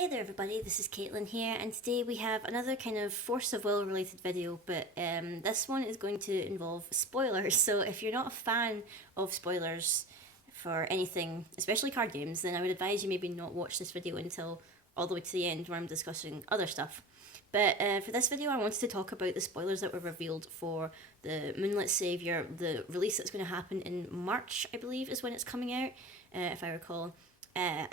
Hey there everybody, this is Caitlin here, and today we have another kind of force of will related video, but this one is going to involve spoilers. So if you're not a fan of spoilers for anything, especially card games, then I would advise you maybe not watch this video until all the way to the end where I'm discussing other stuff. But for this video I wanted to talk about the spoilers that were revealed for the Moonlit Savior, the release that's going to happen in March, I believe is when it's coming out, if I recall.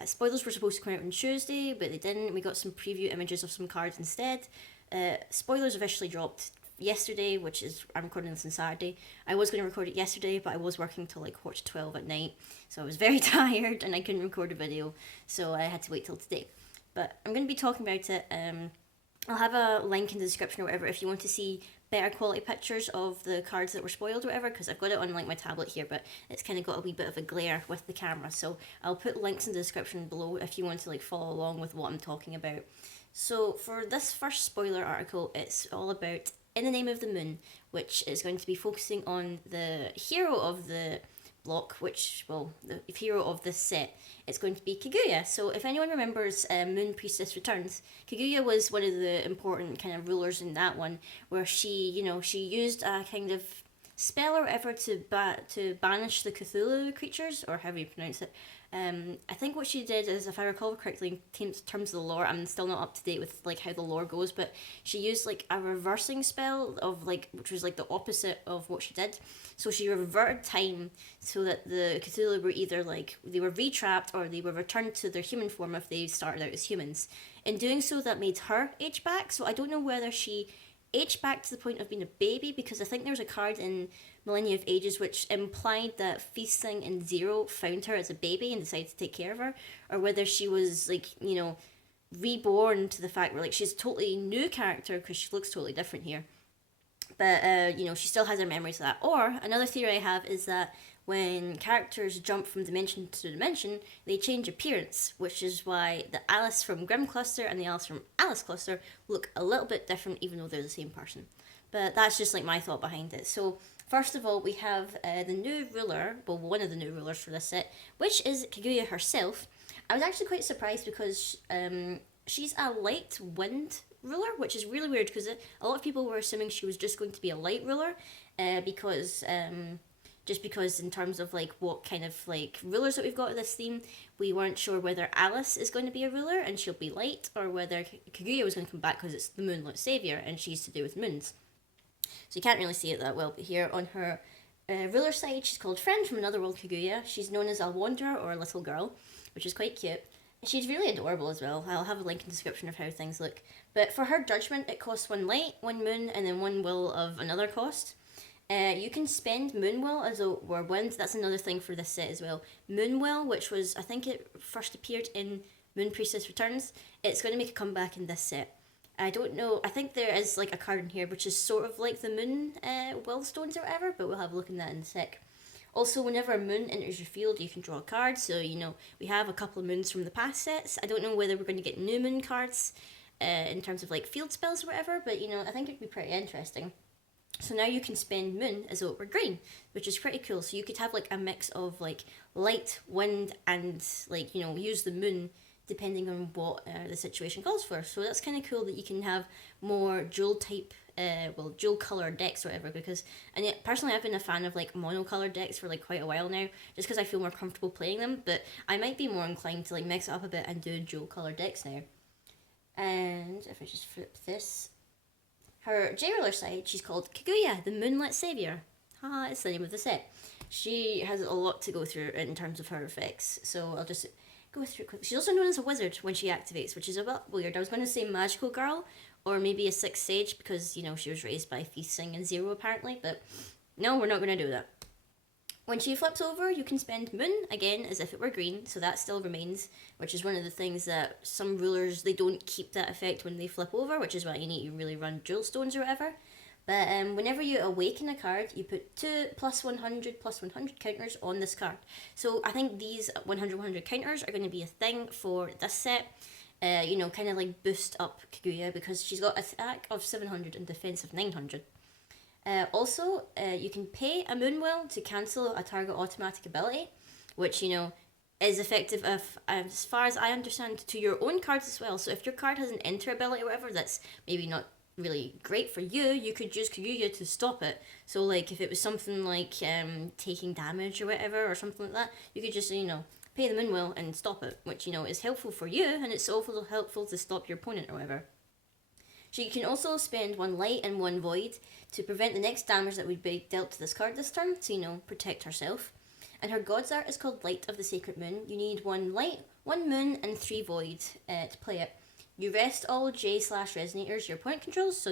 Spoilers were supposed to come out on Tuesday, but they didn't. We got some preview images of some cards instead. Spoilers officially dropped yesterday, which is, I'm recording this on Saturday. I was going to record it yesterday, but I was working till like 12 at night, so I was very tired and I couldn't record a video, so I had to wait till today. But I'm going to be talking about it. I'll have a link in the description or whatever if you want to see better quality pictures of the cards that were spoiled or whatever, because I've got it on like my tablet here, but it's kind of got a wee bit of a glare with the camera, so I'll put links in the description below if you want to like follow along with what I'm talking about. So for this first spoiler article, it's all about In the Name of the Moon, which is going to be focusing on the hero of the block, which, well, the hero of this set, it's going to be Kaguya. So if anyone remembers Moon Priestess Returns, Kaguya was one of the important kind of rulers in that one, where she used a kind of spell or whatever to banish the Cthulhu creatures, or however you pronounce it. I think what she did is, if I recall correctly, in terms of the lore, I'm still not up to date with like how the lore goes, but she used like a reversing spell of like, which was like the opposite of what she did. So she reverted time so that the Cthulhu were either like they were retrapped or they were returned to their human form if they started out as humans. In doing so, that made her age back. So I don't know whether she aged back to the point of being a baby, because I think there was a card in Millennia of Ages which implied that Feasting and Zero found her as a baby and decided to take care of her, or whether she was like, reborn to the fact where like she's a totally new character because she looks totally different here. But she still has her memories of that. Or another theory I have is that when characters jump from dimension to dimension, they change appearance, which is why the Alice from Grim Cluster and the Alice from Alice Cluster look a little bit different, even though they're the same person. But that's just like my thought behind it. So first of all, we have the new ruler, well, one of the new rulers for this set, which is Kaguya herself. I was actually quite surprised because she's a light wind ruler, which is really weird because a lot of people were assuming she was just going to be a light ruler, because in terms of like what kind of like rulers that we've got in this theme, we weren't sure whether Alice is going to be a ruler and she'll be light, or whether Kaguya was going to come back because it's the Moonlit Savior and she's to do with moons. So you can't really see it that well, but here on her ruler side, she's called Friend from Another World Kaguya. She's known as a wanderer or a little girl, which is quite cute. She's really adorable as well. I'll have a link in the description of how things look. But for her judgment, it costs 1 light, 1 moon, and then 1 will of another cost. You can spend Moon Will as though it were wind. That's another thing for this set as well. Moon Will, which was, I think it first appeared in Moon Priestess Returns, it's going to make a comeback in this set. I don't know, I think there is like a card in here which is sort of like the Moon Will Stones or whatever, but we'll have a look in that in a sec. Also, whenever a moon enters your field, you can draw a card. So, we have a couple of moons from the past sets. I don't know whether we're going to get new moon cards in terms of like field spells or whatever, but I think it'd be pretty interesting. So now you can spend moon as though it were green, which is pretty cool. So you could have like a mix of like light, wind, and like, use the moon depending on what the situation calls for. So that's kind of cool that you can have more dual type, dual color decks or whatever, because, and personally I've been a fan of like monocolor decks for like quite a while now, just because I feel more comfortable playing them, but I might be more inclined to like mix it up a bit and do dual color decks now. And if I just flip this, her J-Ruler side, she's called Kaguya, the Moonlit Savior. Haha, it's the name of the set. She has a lot to go through in terms of her effects, so I'll just go through it quickly. She's also known as a wizard when she activates, which is a bit weird. I was going to say magical girl, or maybe a sixth sage, because, she was raised by Feasting and Zero apparently, but no, we're not going to do that. When she flips over, you can spend moon, again, as if it were green, so that still remains, which is one of the things that some rulers, they don't keep that effect when they flip over, which is why you need to really run jewel stones or whatever. But whenever you awaken a card, you put 2 plus 100 plus 100 counters on this card. So I think these 100 counters are going to be a thing for this set. Kind of like boost up Kaguya, because she's got attack of 700 and defense of 900. Also, you can pay a Moonwell to cancel a target automatic ability, which, is effective if, as far as I understand, to your own cards as well. So if your card has an enter ability or whatever that's maybe not really great for you, you could use Kaguya to stop it. So like if it was something like taking damage or whatever or something like that, you could just, pay the Moonwell and stop it, which, is helpful for you, and it's also helpful to stop your opponent or whatever. She can also spend 1 light and 1 void to prevent the next damage that would be dealt to this card this turn, so, protect herself. And her God's Art is called Light of the Sacred Moon. You need 1 light, 1 moon, and 3 void to play it. You rest all J/resonators your opponent controls, so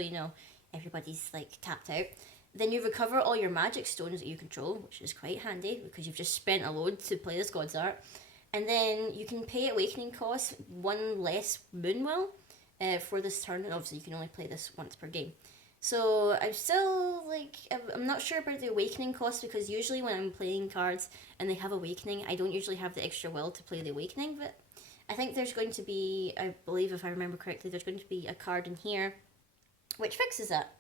everybody's like tapped out. Then you recover all your magic stones that you control, which is quite handy because you've just spent a load to play this God's Art. And then you can pay Awakening cost 1 less Moonwell for this turn, and obviously you can only play this once per game. So I'm still I'm not sure about the Awakening cost, because usually when I'm playing cards and they have Awakening, I don't usually have the extra will to play the Awakening, but I think there's going to be, I believe if I remember correctly, there's going to be a card in here which fixes that.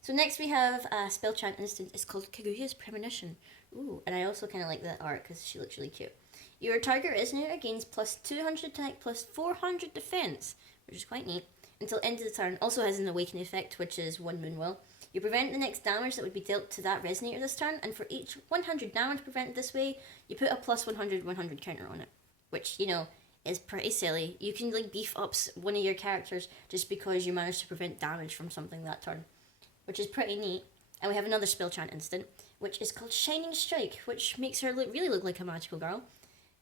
So next we have a spell chant instant. It's called Kaguya's Premonition. Ooh, and I also kind of like that art because she looks really cute. Your target resonator gains plus 200 attack, plus 400 defense, which is quite neat, until end of the turn. Also has an awakening effect, which is 1 Moonwell. You prevent the next damage that would be dealt to that resonator this turn, and for each 100 damage prevented this way, you put a plus 100 counter on it, which, is pretty silly. You can beef up one of your characters just because you managed to prevent damage from something that turn, which is pretty neat. And we have another spell chant instant, which is called Shining Strike, which makes her really look like a magical girl.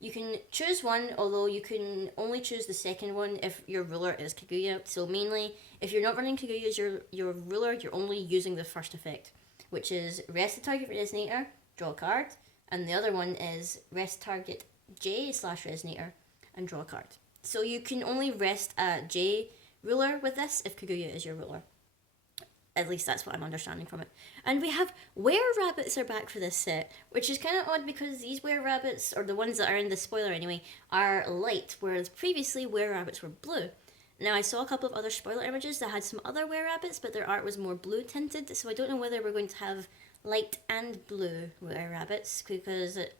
You can choose one, although you can only choose the second one if your ruler is Kaguya. So mainly, if you're not running Kaguya as your ruler, you're only using the first effect, which is rest the target resonator, draw a card, and the other one is rest target J/resonator and draw a card. So you can only rest a J ruler with this if Kaguya is your ruler. At least that's what I'm understanding from it. And we have were-rabbits are back for this set, which is kind of odd because these were-rabbits, or the ones that are in the spoiler anyway, are light, whereas previously were-rabbits were blue. Now I saw a couple of other spoiler images that had some other were-rabbits, but their art was more blue tinted, so I don't know whether we're going to have light and blue were-rabbits, because it,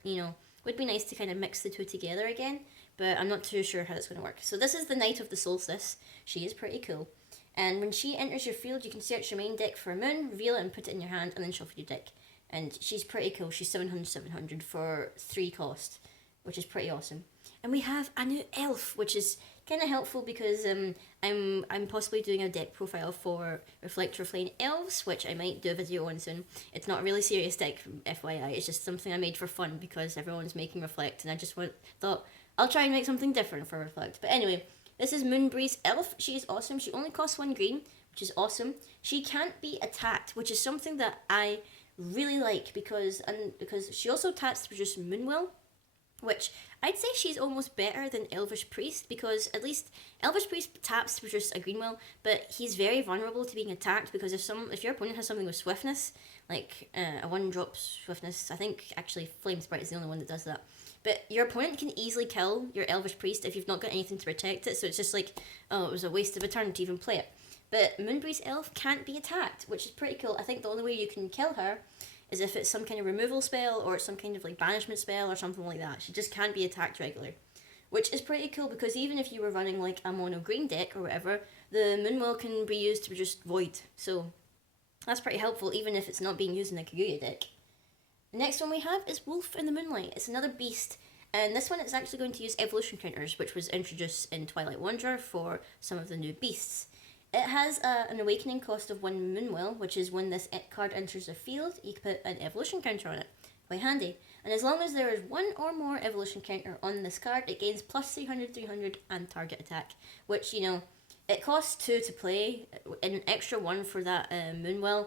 would be nice to kind of mix the two together again, but I'm not too sure how that's going to work. So this is the Night of the Solstice. She is pretty cool. And when she enters your field, you can search your main deck for a moon, reveal it and put it in your hand, and then shuffle your deck. And she's pretty cool. She's 700 for 3 cost, which is pretty awesome. And we have a new elf, which is kind of helpful because I'm possibly doing a deck profile for Reflector Flame elves, which I might do a video on soon. It's not a really serious deck, FYI. It's just something I made for fun because everyone's making Reflect, and I just thought I'll try and make something different for Reflect. But anyway, this is Moonbreeze Elf. She is awesome. She only costs 1 green, which is awesome. She can't be attacked, which is something that I really like because she also taps to produce Moonwell, which I'd say she's almost better than Elvish Priest, because at least Elvish Priest taps to produce a Greenwell, but he's very vulnerable to being attacked because if your opponent has something with swiftness, like a 1-drop swiftness, I think actually Flame Sprite is the only one that does that. But your opponent can easily kill your Elvish Priest if you've not got anything to protect it, so it's just like, oh, it was a waste of a turn to even play it. But Moonbreeze Elf can't be attacked, which is pretty cool. I think the only way you can kill her is if it's some kind of removal spell or some kind of banishment spell or something like that. She just can't be attacked regularly, which is pretty cool because even if you were running a mono green deck or whatever, the Moonwell can be used to produce Void. So that's pretty helpful even if it's not being used in a Kaguya deck. The next one we have is Wolf in the Moonlight. It's another beast, and this one is actually going to use evolution counters, which was introduced in Twilight Wanderer for some of the new beasts. It has an awakening cost of 1 Moonwell, which is when this card enters the field, you can put an evolution counter on it. Quite handy. And as long as there is 1 or more evolution counter on this card, it gains plus 300 and target attack, which, it costs 2 to play, and an extra 1 for that Moonwell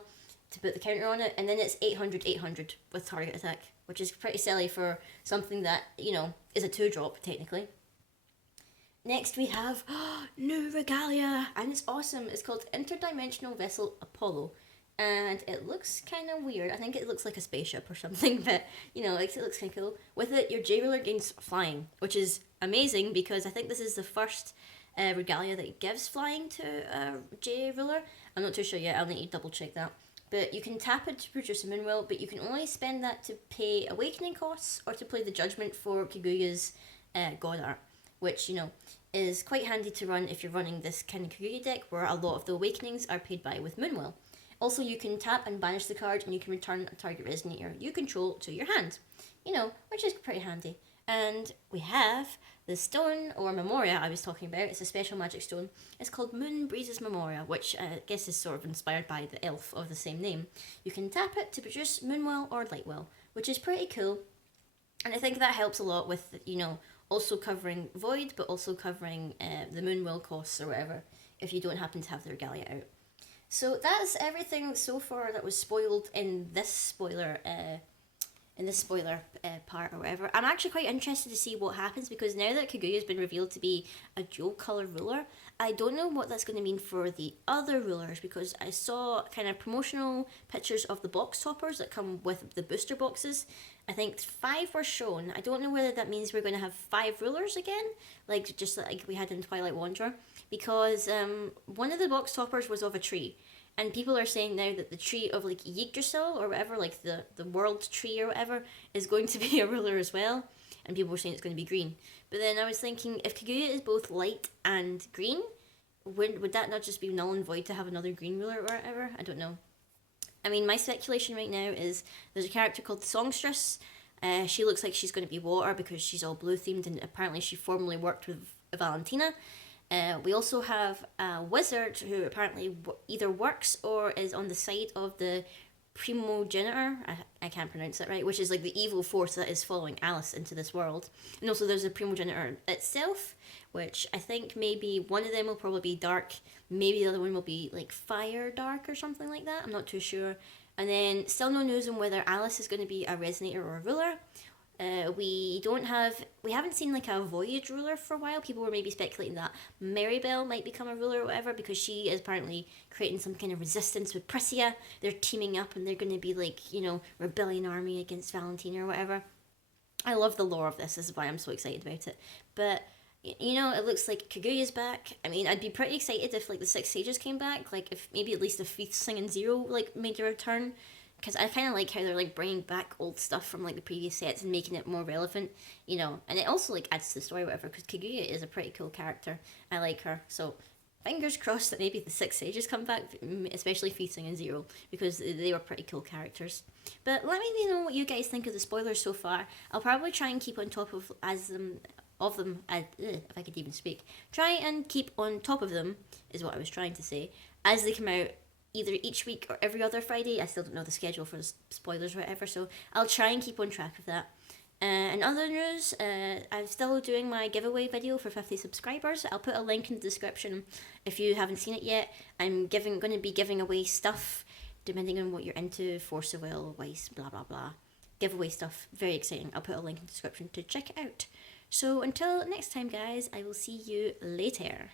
to put the counter on it, and then it's 800 with target attack, which is pretty silly for something that, is a 2-drop, technically. Next we have new Regalia, and it's awesome. It's called Interdimensional Vessel Apollo, and it looks kind of weird. I think it looks like a spaceship or something, but, it looks kind of cool. With it, your J-Ruler gains flying, which is amazing because I think this is the first Regalia that gives flying to J-Ruler. I'm not too sure yet, I'll need to double check that. But you can tap it to produce a Moonwell, but you can only spend that to pay awakening costs or to play the Judgment for Kaguya's god art, which, you know, is quite handy to run if you're running this kind of Kaguya deck where a lot of the awakenings are paid by with Moonwill. Also, you can tap and banish the card, and you can return a target resonator you control to your hand, you know, which is pretty handy. And we have the stone or memoria I was talking about. It's a special magic stone. It's called Moon Breeze's Memoria, which I guess is sort of inspired by the elf of the same name. You can tap it to produce Moonwill or Lightwill, which is pretty cool. And I think that helps a lot with, you know, also covering Void, but also covering the Moonwill costs or whatever, if you don't happen to have the Regalia out. So that's everything so far that was spoiled in this spoiler part or whatever. I'm actually quite interested to see what happens, because now that Kaguya has been revealed to be a dual color ruler, I don't know what that's going to mean for the other rulers, because I saw kind of promotional pictures of the box toppers that come with the booster boxes. I think 5 were shown. I don't know whether that means we're going to have 5 rulers again, like just like we had in Twilight Wanderer, because one of the box toppers was of a tree. And people are saying now that the tree of like Yggdrasil or whatever, like the world tree or whatever, is going to be a ruler as well. And people were saying it's going to be green. But then I was thinking, if Kaguya is both light and green, would that not just be null and void to have another green ruler or whatever? I don't know. I mean, my speculation right now is there's a character called Songstress. She looks like she's going to be water because she's all blue themed, and apparently she formerly worked with Valentina. We also have a wizard who apparently either works or is on the side of the primogenitor. I can't pronounce that right, which is like the evil force that is following Alice into this world. And also there's a primogenitor itself, which I think maybe one of them will probably be dark, maybe the other one will be like fire dark or something like that. I'm not too sure. And then still no news on whether Alice is going to be a resonator or a ruler. We haven't seen like a voyage ruler for a while. People were maybe speculating that Maribel might become a ruler or whatever, because she is apparently creating some kind of resistance with Priscia. They're teaming up and they're going to be like, you know, rebellion army against Valentina or whatever. I love the lore of this is why I'm so excited about it. But, you know, it looks like Kaguya's back. I mean, I'd be pretty excited if like the 6 sages came back, like if maybe at least the Feast Singing Zero like made a return. Because I kind of like how they're like bringing back old stuff from like the previous sets and making it more relevant, you know. And it also like adds to the story, or whatever. Because Kaguya is a pretty cool character. I like her. So fingers crossed that maybe the 6 sages come back, especially Feasting and Zero, because they were pretty cool characters. But let me know what you guys think of the spoilers so far. I'll probably try and keep on top of them. If I could even speak. Try and keep on top of them is what I was trying to say as they come out. Either each week or every other Friday. I still don't know the schedule for the spoilers or whatever, so I'll try and keep on track of that. In other news, I'm still doing my giveaway video for 50 subscribers. I'll put a link in the description if you haven't seen it yet. I'm going to be giving away stuff depending on what you're into, Force of Will, Weiss, blah blah blah. Giveaway stuff, very exciting. I'll put a link in the description to check it out. So until next time guys, I will see you later.